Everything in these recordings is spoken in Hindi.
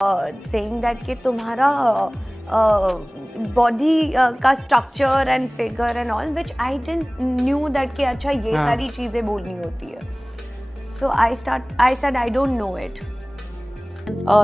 saying that कि तुम्हारा बॉडी का structure and figure and all which I didn't knew that कि अच्छा ये सारी चीज़ें बोलनी होती है. So I said I don't know it.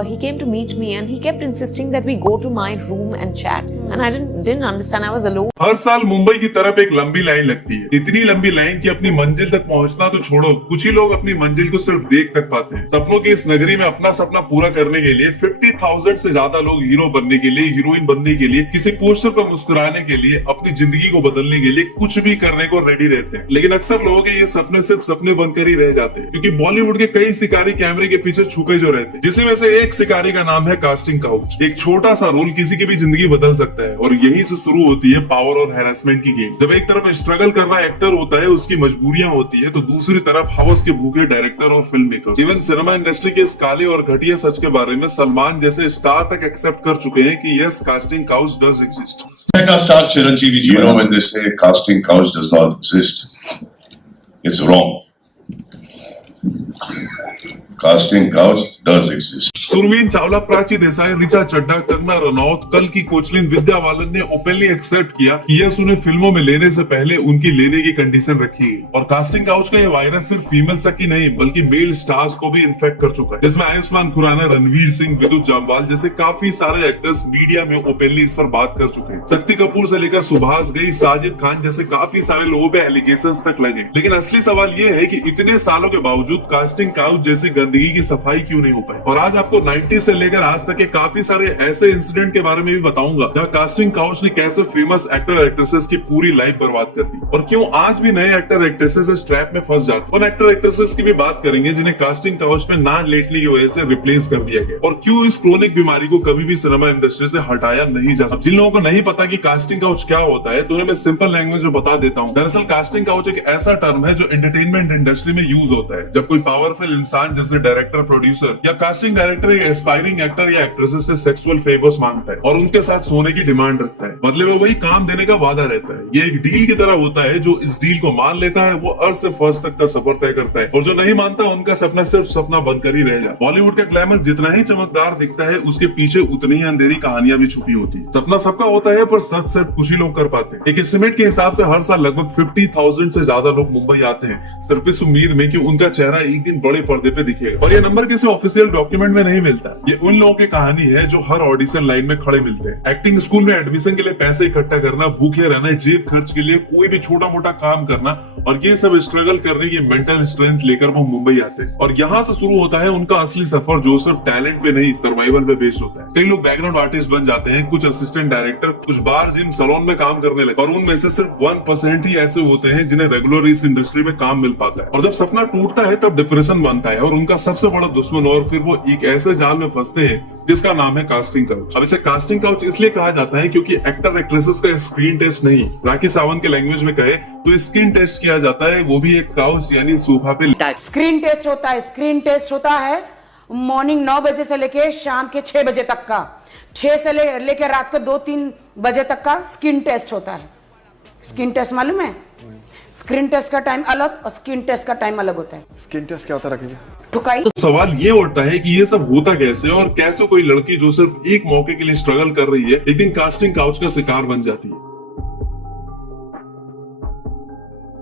He came to meet me and he kept insisting that we go to my room and chat. And I didn't understand. I was alone. हर साल मुंबई की तरफ एक लंबी लाइन लगती है. इतनी लंबी लाइन कि अपनी मंजिल तक पहुंचना तो छोड़ो, कुछ ही लोग अपनी मंजिल को सिर्फ देख तक पाते हैं. सपनों की इस नगरी में अपना सपना पूरा करने के लिए 50,000 से ज्यादा लोग हीरो बनने के लिए, हीरोइन बनने के लिए, किसी पोस्टर पर मुस्कुराने के लिए, अपनी जिंदगी को बदलने के लिए कुछ भी करने को रेडी रहते हैं. लेकिन अक्सर लोगों के ये सपने सिर्फ सपने बनकर ही रह जाते हैं, क्योंकि बॉलीवुड के कई शिकारी कैमरे के पीछे छुपे जो रहते हैं, जिसमें से एक शिकारी का नाम है कास्टिंग काउच. एक छोटा सा रोल किसी की भी जिंदगी बदल सकता है और यही से शुरू होती है पावर और हैरेसमेंट की गेम. जब एक तरफ स्ट्रगल कर रहा एक्टर होता है, उसकी मजबूरियां होती है, तो दूसरी तरफ हवस के भूखे डायरेक्टर और film maker. Even cinema industry के इस काले और घटिया सच के बारे में सलमान जैसे स्टार तक एक्सेप्ट कर चुके हैं कि yes, casting couch does exist. Megastar Chiranjeevi ji, when they say casting couch does not exist, it's wrong. Casting couch does exist. Surveen Chawla, Prachi Desai, Richa Chadha, Kangana Ranaut, कल की कोचलिन, विद्या बालन ने ओपनली एक्सेप्ट किया कि यस, उन्हें फिल्मों में लेने से पहले उनकी लेने की कंडीशन रखी गई. और कास्टिंग काउच का ये वायरस सिर्फ फीमेल्स तक ही नहीं बल्कि मेल स्टार्स को भी इन्फेक्ट कर चुका है, जिसमें आयुष्मान खुराना, रणवीर सिंह, विद्युत जामवाल जैसे काफी सारे एक्टर्स मीडिया में ओपनली इस पर बात कर चुके हैं. शक्ति कपूर से लेकर सुभाष घई, साजिद खान जैसे काफी सारे लोगों पे एलिगेशंस तक लगे. लेकिन असली सवाल ये है कि इतने सालों के बावजूद कास्टिंग काउच जैसी गंदगी की सफाई क्यों नहीं हो पाई. और आज आपको 90 से लेकर आज तक के काफी सारे ऐसे इंसिडेंट के बारे में भी बताऊंगा जहां कास्टिंग काउच ने कैसे फेमस एक्टर एक्ट्रेसेस की पूरी लाइफ बर्बाद कर दी और क्यों आज भी नए एक्टर एक्ट्रेसेस इस ट्रैप में फंस जाते. उन एक्टर एक्ट्रेसेस की भी बात करेंगे जिन्हें कास्टिंग काउच में ना लेटने की वजह से रिप्लेस कर दिया गया और क्यों इस क्रोनिक बीमारी को कभी भी सिनेमा इंडस्ट्री से हटाया नहीं जा सकता. जिन लोगों को नहीं पता कि कास्टिंग काउच क्या होता है तो उन्हें मैं सिंपल लैंग्वेज में बता देता हूँ. दरअसल कास्टिंग काउच एक ऐसा टर्म है जो एंटरटेनमेंट इंडस्ट्री में यूज होता है जब कोई पावरफुल इंसान जैसे डायरेक्टर, प्रोड्यूसर या कास्टिंग डायरेक्टर या एस्पायरिंग एक्टर या एक्ट्रेसेस से सेक्सुअल फेवर्स मांगता है और उनके साथ सोने की डिमांड रखता है. मतलब में वही काम देने का वादा रहता है. ये एक डील की तरह होता है. जो इस डील को मान लेता है वो अर्थ से फर्स्ट तक का सफर तय करता है और जो नहीं मानता उनका सपना सिर्फ सपना बनकर ही रह जाता है. बॉलीवुड का ग्लैमर जितना ही चमकदार दिखता है उसके पीछे उतनी ही अंधेरी कहानियां भी छुपी होती है. सपना सबका होता है पर सच सिर्फ कुछ ही लोग कर पाते हैं. एक एस्टिमेट के हिसाब से हर साल लगभग 50,000 से ज्यादा लोग मुंबई आते हैं सिर्फ इस उम्मीद में कि उनका चेहरा एक दिन बड़े पर्दे पे दिखेगा. और ये नंबर किसी ऑफिशियल डॉक्यूमेंट में नहीं मिलता. ये उन लोगों की कहानी है जो हर ऑडिशन लाइन में खड़े मिलते हैं. एक्टिंग स्कूल में एडमिशन के लिए पैसे इकट्ठा करना, भूखे रहना, जेब खर्च के लिए कोई भी छोटा मोटा काम करना और ये सब स्ट्रगल करने की मेंटल स्ट्रेंथ लेकर वो मुंबई आते हैं. और यहाँ से शुरू होता है उनका असली सफर जो सिर्फ टैलेंट पे नहीं सर्वाइवल पे बेस्ड होता है. कई लोग बैकग्राउंड आर्टिस्ट बन जाते हैं, कुछ असिस्टेंट डायरेक्टर, कुछ बार जिम सैलून में काम करने लगे और उनमें से सिर्फ 1% ही ऐसे होते हैं जिन्हें रेगुलर इस इंडस्ट्री में काम मिल पाता है. और जब सपना टूटता है तब डिप्रेशन बनता है और उनका सबसे बड़ा दुश्मन और फिर वो एक ऐसे जाल में फंसते हैं जिसका नाम है कास्टिंग काउच. अब इसे कास्टिंग काउच इसलिए कहा जाता है क्योंकि एक्टर एक्ट्रेसेस का स्क्रीन टेस्ट नहीं, राखी सावंत के लैंग्वेज में कहे तो स्क्रीन टेस्ट किया जाता है, वो भी एक काउच यानी सोफा पे. स्क्रीन टेस्ट होता है. स्क्रीन टेस्ट होता है मॉर्निंग 9 बजे से लेके शाम के 6 बजे तक का, 6 से लेके रात को 2-3 बजे तक का स्क्रीन टेस्ट होता है. स्क्रीन टेस्ट मालूम है? स्क्रीन टेस्ट का टाइम अलग और स्क्रीन टेस्ट का टाइम अलग होता है. स्क्रीन टेस्ट क्या होता है रखिए? ठुकाई. तो सवाल ये उठता है कि ये सब होता कैसे और कैसे कोई लड़की जो सिर्फ एक मौके के लिए स्ट्रगल कर रही है एक दिन कास्टिंग काउच का शिकार बन जाती है.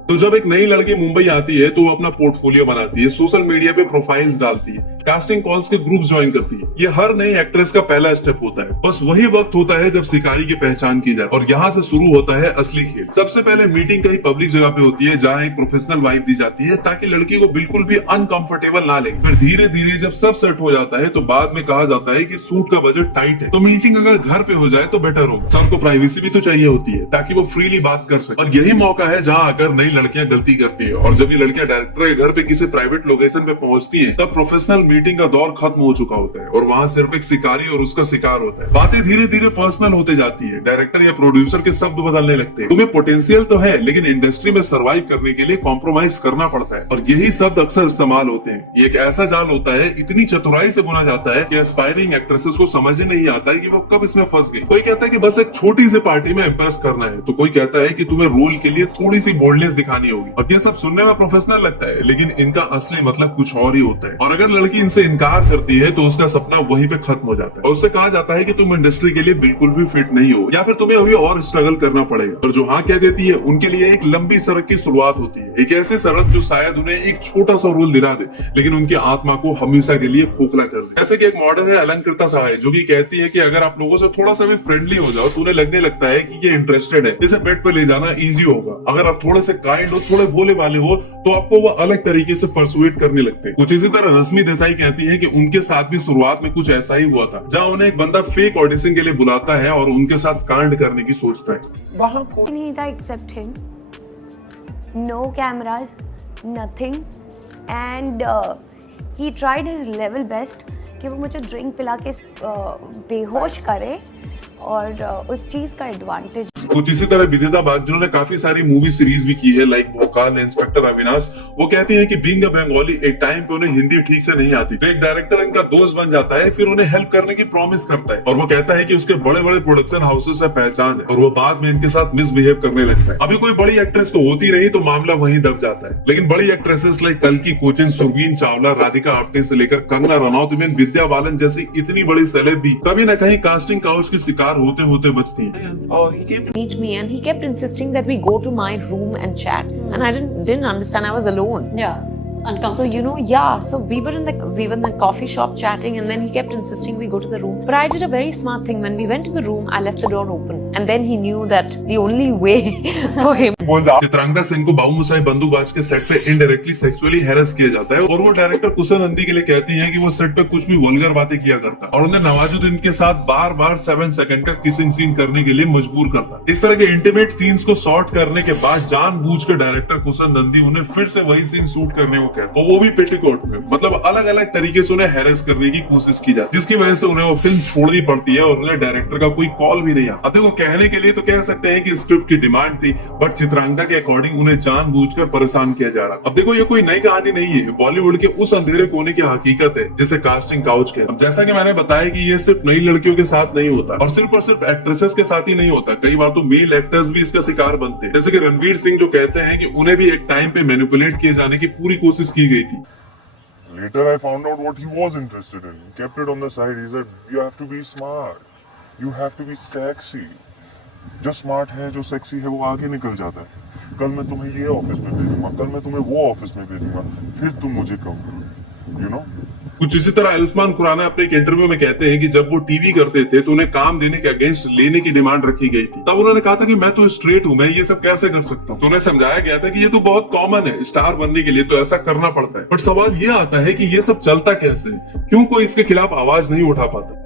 तो जब एक नई लड़की मुंबई आती है तो वो अपना पोर्टफोलियो बनाती है, सोशल मीडिया पे प्रोफाइल्स डालती है, कास्टिंग कॉल्स के ग्रुप ज्वाइन करती है. ये हर नई एक्ट्रेस का पहला स्टेप होता है. बस वही वक्त होता है जब शिकारी की पहचान की जाए और यहाँ से शुरू होता है असली खेल. सबसे पहले मीटिंग कहीं पब्लिक जगह पे होती है जहाँ एक प्रोफेशनल वाइब दी जाती है ताकि लड़की को बिल्कुल भी अनकंफर्टेबल ना लगे. फिर धीरे धीरे जब सब सेट हो जाता है तो बाद में कहा जाता है कि सूट का बजट टाइट है तो मीटिंग अगर घर पे हो जाए तो बेटर हो. सबको प्राइवेसी भी तो चाहिए होती है ताकि वो फ्रीली बात कर सके. और यही मौका है जहाँ आकर नई लड़कियां गलती करती है और जब ये लड़कियां डायरेक्टर के घर पे किसी प्राइवेट लोकेशन पे पहुंचती है तब प्रोफेशनल मीटिंग का दौर खत्म हो चुका होता है और वहाँ सिर्फ एक शिकारी और उसका शिकार होता है. बातें धीरे धीरे पर्सनल होते जाती है. डायरेक्टर या प्रोड्यूसर के शब्द बदलने लगते हैं. तुम्हें पोटेंशियल तो है लेकिन इंडस्ट्री में सर्वाइव करने के लिए कॉम्प्रोमाइज करना पड़ता है और यही शब्द अक्सर इस्तेमाल होते हैं. ये एक ऐसा जाल होता है, इतनी चतुराई से बुना जाता है कि एस्पायरिंग एक्ट्रेसेस को समझ नहीं आता है कि वो कब इसमें फंस गई. कोई कहता है कि बस एक छोटी सी पार्टी में इम्प्रेस करना है तो कोई कहता है कि तुम्हें रोल के लिए थोड़ी सी बोल्डनेस दिखानी होगी। और ये सब सुनने में प्रोफेशनल लगता है, लेकिन इनका असली मतलब कुछ और ही होता है। और अगर लड़की इनसे इनकार करती है तो उसका सपना वहीं पे खत्म हो जाता है और उससे कहा जाता है कि तुम इंडस्ट्री के लिए बिल्कुल भी फिट नहीं हो या फिर तुम्हें अभी और स्ट्रगल करना पड़ेगा। और जो हाँ कह देती है उनके लिए एक लंबी सड़क की शुरुआत होती है, एक ऐसी सड़क जो शायद उन्हें एक छोटा सा रोल दिला दे लेकिन उनकी आत्मा को हमेशा के लिए खोखला कर दे। जैसे कि एक मॉडल है अलंकृता सहाय, जो कि कहती है कि अगर आप लोगों से थोड़ा सा भी फ्रेंडली हो जाओ तो उन्हें लगने लगता है कि ये इंटरेस्टेड है, इसे बेड पे ले जाना इजी होगा। अगर आप थोड़े से काइंड हो, थोड़े भोले वाले हो तो आपको वो अलग तरीके से परसुएट करने लगते हैं। कुछ इसी तरह रश्मि देसाई कहती है कि उनके साथ भी शुरुआत में कुछ ऐसा ही हुआ था, जहाँ उन्हें एक बंदा फेक ऑडिशन के लिए बुलाता है और उनके साथ कांड करने की सोचता है। वहाँ नहीं था except him, no cameras, nothing, and he tried his level best कि वो मुझे ड्रिंक पिला के बेहोश करे और उस चीज का एडवांटेज। कुछ इसी तरह विदिता बाग, जिन्होंने काफी सारी मूवी सीरीज भी की है लाइक भोकाल, इंस्पेक्टर अविनाश, वो कहती है कि बीइंग अ बंगाली एक टाइम पे उन्हें हिंदी ठीक से नहीं आती, तो एक डायरेक्टर इनका दोस्त बन जाता है, फिर उन्हें हेल्प करने की प्रॉमिस करता है और वो कहता है कि उसके बड़े बड़े प्रोडक्शन हाउसेस से पहचान है और वो बाद में इनके साथ मिसबिहेव करने लगता है। अभी कोई बड़ी एक्ट्रेस तो होती रही तो मामला वहीं दब जाता है, लेकिन बड़ी एक्ट्रेसेस लाइक कल्की कोचिन, सुरवीन चावला, राधिका आप्टे से लेकर कंगना रनौत, इवन विद्या बालन जैसी इतनी बड़ी सेलेब भी कभी न कहीं कास्टिंग काउच की शिकार होते होते बचती है। He came to meet me and he kept insisting that we go to my room and chat, and I didn't understand. I was alone. Yeah, uncomfortable. So so we were in the coffee shop chatting, and then he kept insisting we go to the room. But I did a very smart thing. When we went to the room, I left the door open, and then he knew that the only way for him. Chitrangada Singh को बाबू मोशाई बंदूकबाज के सेट पे इनडायरेक्टली सेक्सुअली हैरेस किया जाता है और वो डायरेक्टर कुशल नंदी के लिए कहती हैं कि वो सेट पे कुछ भी वल्गर बातें किया करता और उन्हें नवाजुद्दीन के साथ बार बार 7 सेकंड का किसिंग सीन करने के लिए मजबूर करता। इस तरह के इंटीमेट सीन्स को शॉर्ट करने के बाद जानबूझ के डायरेक्टर कुशल नंदी उन्हें फिर से वही सीन शूट करने को कहता है, वो भी पेटीकोट में। मतलब अलग अलग तरीके से उन्हें हैरेस करने की कोशिश की जाती, जिसकी वजह से उन्हें वो फिल्म छोड़नी पड़ती है और उन्हें डायरेक्टर का कोई कॉल भी नहीं आता। देखो, कहने के लिए तो कह सकते हैं कि स्क्रिप्ट की डिमांड थी, बट चित्रांगदा के अकॉर्डिंग उन्हें जानबूझकर परेशान किया जा रहा। अब देखो, ये कोई नई कहानी नहीं है, बॉलीवुड के उस अंधेरे कोने की हकीकत है जिसे कास्टिंग काउच कहते हैं। अब जैसा कि मैंने बताया कि ये सिर्फ नई लड़कियों के साथ नहीं होता और सिर्फ एक्ट्रेसेस के साथ ही नहीं होता, कई बार तो मेल एक्टर्स भी इसका शिकार बनते हैं। जैसे कि रणवीर सिंह जो कहते हैं कि उन्हें भी एक टाइम पे मैनिपुलेट किए जाने की पूरी कोशिश की गई थी। Later I found out what he was interested in. He kept it on the side. He said, you have to be smart. You have to be sexy. जो स्मार्ट है, जो सेक्सी है, वो आगे निकल जाता है। कल मैं तुम्हें ये ऑफिस में भेजूंगा, कल मैं तुम्हें वो ऑफिस में भेजूंगा, फिर तुम मुझे कहो, यू नो। कुछ इसी तरह आयुष्मान खुराना अपने एक इंटरव्यू में कहते हैं कि जब वो टीवी करते थे तो उन्हें काम देने के अगेंस्ट लेने की डिमांड रखी गई थी। तब उन्होंने कहा था कि मैं तो स्ट्रेट हूँ, मैं ये सब कैसे कर सकता हूँ। तो उन्हें समझाया गया था कि ये तो बहुत कॉमन है, स्टार बनने के लिए तो ऐसा करना पड़ता है। बट सवाल ये आता है कि ये सब चलता कैसे, क्यों कोई इसके खिलाफ आवाज नहीं उठा पाता।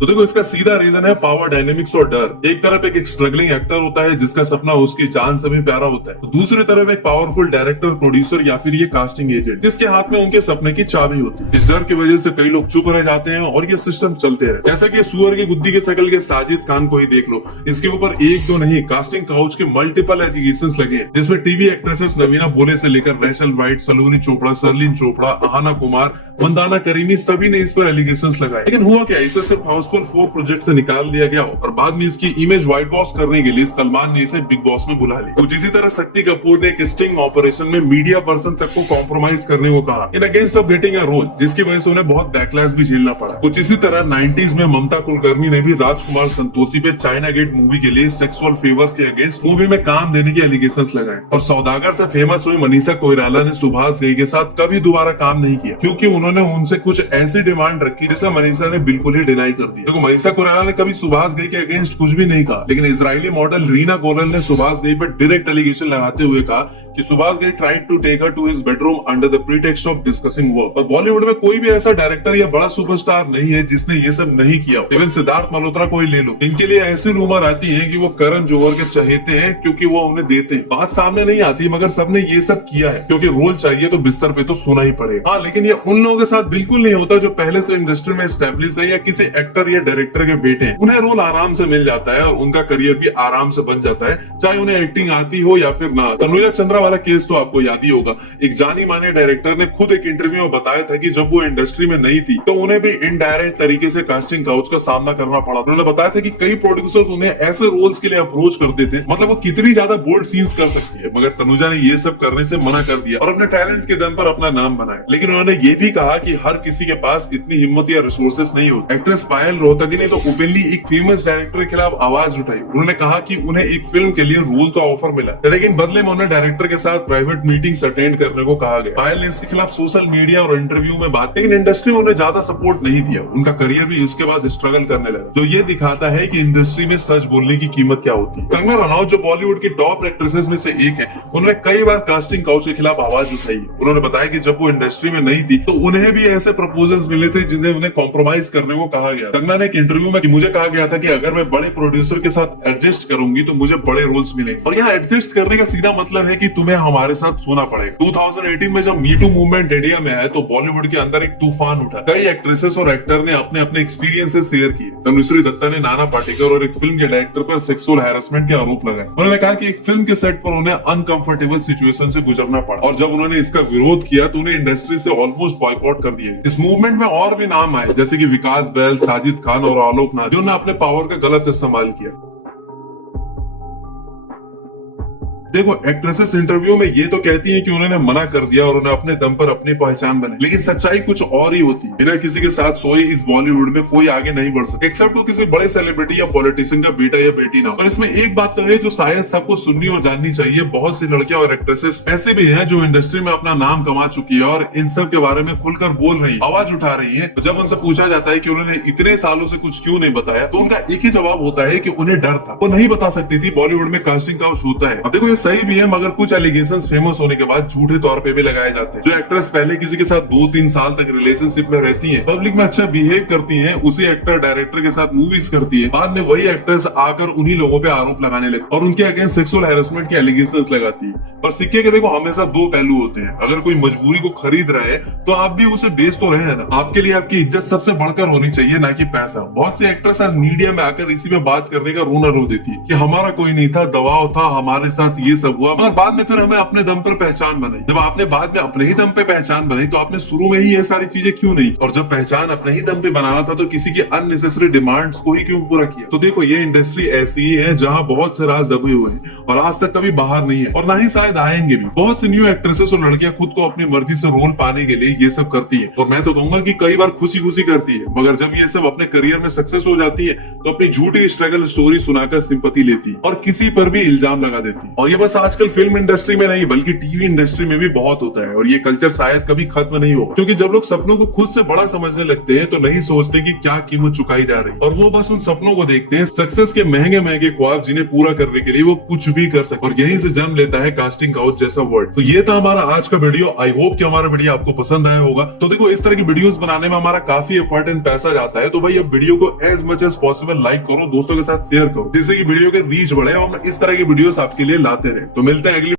तो देखो, इसका सीधा रीजन है पावर डायनेमिक्स और डर। एक तरफ एक स्ट्रगलिंग एक्टर होता है जिसका सपना उसकी जान से भी प्यारा होता है, तो दूसरी तरफ एक पावरफुल डायरेक्टर, प्रोड्यूसर या फिर ये कास्टिंग एजेंट जिसके हाथ में उनके सपने की चाबी होती है। इस डर की वजह से कई लोग चुप रह जाते हैं और ये सिस्टम चलते रहते हैं। जैसा कि सुअर की गुद्दी के शकल के साजिद खान को ही देख लो, इसके ऊपर एक दो नहीं, कास्टिंग काउच के मल्टीपल एलिगेशंस लगे, जिसमें टीवी एक्ट्रेसेस नवीना बोले से लेकर रैचल वाइट, सलोनी चोपड़ा, सरलीन चोपड़ा, आहाना कुमार, वंदना करीमी, सभी ने इस पर एलिगेशंस लगाए। लेकिन हुआ क्या, इसे सिर्फ हाउसफुल 4 प्रोजेक्ट से निकाल दिया गया और बाद में इसकी इमेज व्हाइट वॉश करने के लिए सलमान ने इसे बिग बॉस में बुला लिया। कुछ इसी तरह शक्ति कपूर ने एक स्टिंग ऑपरेशन में मीडिया पर्सन तक को कॉम्प्रोमाइज करने को कहा in against of getting a role, जिसकी वजह से उन्हें बहुत बैकलैश भी झेलना पड़ा। कुछ इसी तरह 90s में ममता कुलकर्णी ने भी राजकुमार संतोषी पे चाइना गेट मूवी के लिए सेक्सुअल फेवर्स के अगेंस्ट मूवी में काम देने के एलिगेशंस लगाए और सौदागर से फेमस हुई मनीषा कोइराला ने सुभाष घई के साथ कभी दोबारा काम नहीं किया, क्योंकि उन्होंने उनसे कुछ ऐसी डिमांड रखी जिसे मनीषा ने बिल्कुल ही डिनाई कर दी। देखो, मनीषा कोइराला ने कभी सुभाष घई के अगेंस्ट कुछ भी नहीं कहा, लेकिन इजरायली मॉडल रीना गोलन ने सुभाष घई पर डायरेक्ट एलिगेशन लगाते हुए कहा कि Subhash Ghai tried to take her to his bedroom under the pretext of discussing work. और बॉलीवुड में कोई भी ऐसा डायरेक्टर या बड़ा सुपरस्टार नहीं है जिसने ये सब नहीं किया। इवन सिद्धार्थ मल्होत्रा को ही ले लो, इनके लिए ऐसी रूमर आती है कि वो करण जौहर के चहेते हैं क्योंकि वो उन्हें देते हैं। बात सामने नहीं आती, मगर सबने ये सब किया है क्योंकि रोल चाहिए तो बिस्तर पे तो सोना ही पड़ेगा। हाँ, लेकिन ये उन लोगों के साथ बिल्कुल नहीं होता जो पहले से इंडस्ट्री में एस्टेब्लिश है या किसी एक्टर एक्टर या डायरेक्टर के बेटे हैं, उन्हें रोल आराम से मिल जाता है और उनका करियर भी आराम से बन जाता है, चाहे उन्हें एक्टिंग आती हो या फिर ना। तनुजा चंद्रा वाला केस तो आपको याद ही होगा। एक जानी माने डायरेक्टर ने खुद एक इंटरव्यू में बताया था कि जब वो इंडस्ट्री में नहीं थी तो उन्हें भी इनडायरेक्ट तरीके से कास्टिंग काउच का सामना करना पड़ा। उन्होंने बताया था कि कई प्रोड्यूसर्स उन्हें ऐसे रोल्स के लिए अप्रोच करते थे, मतलब वो कितनी ज्यादा बोल्ड सीन्स कर सकती है, मगर तनुजा ने ये सब करने से मना कर दिया और अपने टैलेंट के दम पर अपना नाम बनाया। लेकिन उन्होंने ये भी कहा कि हर किसी के पास इतनी हिम्मत या रिसोर्सेस नहीं होती। एक्ट्रेस पायल रोहतगी ने तो ओपनली एक फेमस डायरेक्टर के खिलाफ आवाज उठाई। उन्होंने कहा कि उन्हें एक फिल्म के लिए रोल तो ऑफर मिला, लेकिन बदले में उन्हें डायरेक्टर के साथ प्राइवेट मीटिंग्स अटेंड करने को कहा गया। पायल ने इसके खिलाफ सोशल मीडिया और इंटरव्यू में बात, लेकिन इंडस्ट्री ने उन्हें ज्यादा सपोर्ट नहीं दिया। उनका करियर भी इसके बाद स्ट्रगल करने लगा, जो ये दिखाता है कि इंडस्ट्री में सच बोलने की कीमत क्या होती है। कंगना रनौत जो बॉलीवुड की टॉप एक्ट्रेसेस में से एक है, उन्होंने कई बार कास्टिंग काउच के खिलाफ आवाज उठाई है। उन्होंने बताया कि जब वो इंडस्ट्री में नहीं थी तो उन्हें भी ऐसे प्रपोजल्स मिले थे जिन्हें उन्हें कॉम्प्रोमाइज करने को कहा गया। कंगना ने एक इंटरव्यू में मुझे कहा गया था कि अगर मैं बड़े प्रोड्यूसर के साथ एडजस्ट करूंगी तो मुझे बड़े रोल्स मिलेंगे, और यहाँ एडजस्ट करने का सीधा मतलब है कि तुम्हें हमारे साथ सोना पड़ेगा। 2018 में जब मी टू मूवमेंट इंडिया में आया तो बॉलीवुड के अंदर एक तूफान उठा। कई एक्ट्रेसेस और एक्टर ने अपने अपने एक्सपीरियंसेस शेयर किए। तनुश्री दत्ता ने नाना पाटेकर और एक फिल्म के डायरेक्टर पर सेक्सुअल हैरेसमेंट के आरोप लगाए। उन्होंने कहा कि एक फिल्म के सेट पर उन्हें अनकंफर्टेबल सिचुएशन से गुजरना पड़ा, और जब उन्होंने इसका विरोध किया तो उन्हें इंडस्ट्री से ऑलमोस्ट बॉयकॉट कर दिया। इस मूवमेंट में और भी नाम आए, जैसे कि विकास बैल, साजिद खान और आलोक नाथ, जिन्होंने अपने पावर का गलत इस्तेमाल किया। देखो, एक्ट्रेसेस इंटरव्यू में ये तो कहती हैं कि उन्होंने मना कर दिया और उन्हें अपने दम पर अपनी पहचान बनाई, लेकिन सच्चाई कुछ और ही होती है। बिना किसी के साथ सोए इस बॉलीवुड में कोई आगे नहीं बढ़ सकता, एक्सेप्ट वो किसी बड़े सेलिब्रिटी या पॉलिटिशियन का बेटा या बेटी ना हो। और इसमें एक बात तो है जो शायद सबको सुननी और जाननी चाहिए, बहुत सी लड़कियां और एक्ट्रेसेस ऐसे भी हैं जो इंडस्ट्री में अपना नाम कमा चुकी है और इन सब के बारे में खुलकर बोल रही है, आवाज उठा रही है। तो जब उनसे पूछा जाता है कि उन्होंने इतने सालों से कुछ क्यों नहीं बताया, तो उनका एक ही जवाब होता है कि उन्हें डर था, वो नहीं बता सकती थी बॉलीवुड में कास्टिंग काउच होता है। अब देखो, ये सही भी है, मगर कुछ एलिगेशंस फेमस होने के बाद झूठे तौर पे भी लगाए जाते हैं। जो एक्ट्रेस पहले किसी के साथ 2-3 साल तक रिलेशनशिप में रहती है, पब्लिक में अच्छा बिहेव करती है, उसी एक्टर डायरेक्टर के साथ मूवीज करती है, बाद में वही एक्ट्रेस आकर उन्हीं लोगों पे आरोप लगाने लगती और उनके अगेंस्ट सेक्सुअल हैरेसमेंट के एलिगेशंस लगाती है। पर सिक्के के देखो हमेशा दो पहलू होते हैं। अगर कोई मजबूरी को खरीद रहा है तो आप भी उसे बेच तो रहे हैं ना। आपके लिए आपकी इज्जत सबसे बढ़कर होनी चाहिए, ना कि पैसा। बहुत सी एक्ट्रेस आज मीडिया में आकर इसी में बात करने का रोना रो देती है कि हमारा कोई नहीं था, दबाव था, हमारे साथ ये सब हुआ, मगर बाद में फिर हमें अपने दम पर पहचान बनाई। जब आपने बाद में अपने ही दम पे पहचान बनाई तो आपने शुरू में ही ये सारी चीजें क्यों नहीं? और जब पहचान अपने ही दम पे बनाना था तो किसी की अननेसेसरी डिमांड्स को ही क्यों पूरा किया? तो देखो, ये इंडस्ट्री ऐसी ही है जहाँ बहुत से राज दबे हुए हैं और आज तक कभी बाहर नहीं है और ना ही शायद आएंगे भी। बहुत सी न्यू एक्ट्रेसेस और लड़कियां खुद को अपनी मर्जी से रोल पाने के लिए ये सब करती है, और मैं तो कहूंगा कि कई बार खुशी खुशी करती है, मगर जब ये सब अपने करियर में सक्सेस हो जाती है तो अपनी झूठी स्ट्रगल स्टोरी सुनाकर सिंपैथी लेती है और किसी पर भी इल्जाम लगा देती है। और ये बस आजकल फिल्म इंडस्ट्री में नहीं बल्कि टीवी इंडस्ट्री में भी बहुत होता है, और ये कल्चर शायद कभी खत्म नहीं होगा, क्योंकि जब लोग सपनों को खुद से बड़ा समझने लगते हैं तो नहीं सोचते कि क्या कीमत चुकाई जा रही है, और वो बस उन सपनों को देखते हैं, सक्सेस के महंगे महंगे ख्वाब जिन्हें पूरा करने के लिए वो कुछ भी कर सकते। और यहीं से जन्म लेता है कास्टिंग काउच जैसा वर्ड। तो ये था हमारा आज का वीडियो। आई होप कि हमारा वीडियो आपको पसंद आया होगा। तो देखो, इस तरह की वीडियोस बनाने में हमारा काफी एफर्ट एंड पैसा जाता है, तो भाई अब वीडियो को as much as possible like करो, दोस्तों के साथ शेयर करो, जिससे कि वीडियो के रीच बढ़े और इस तरह की वीडियोस आपके लिए लाते रहे। तो मिलते हैं अगली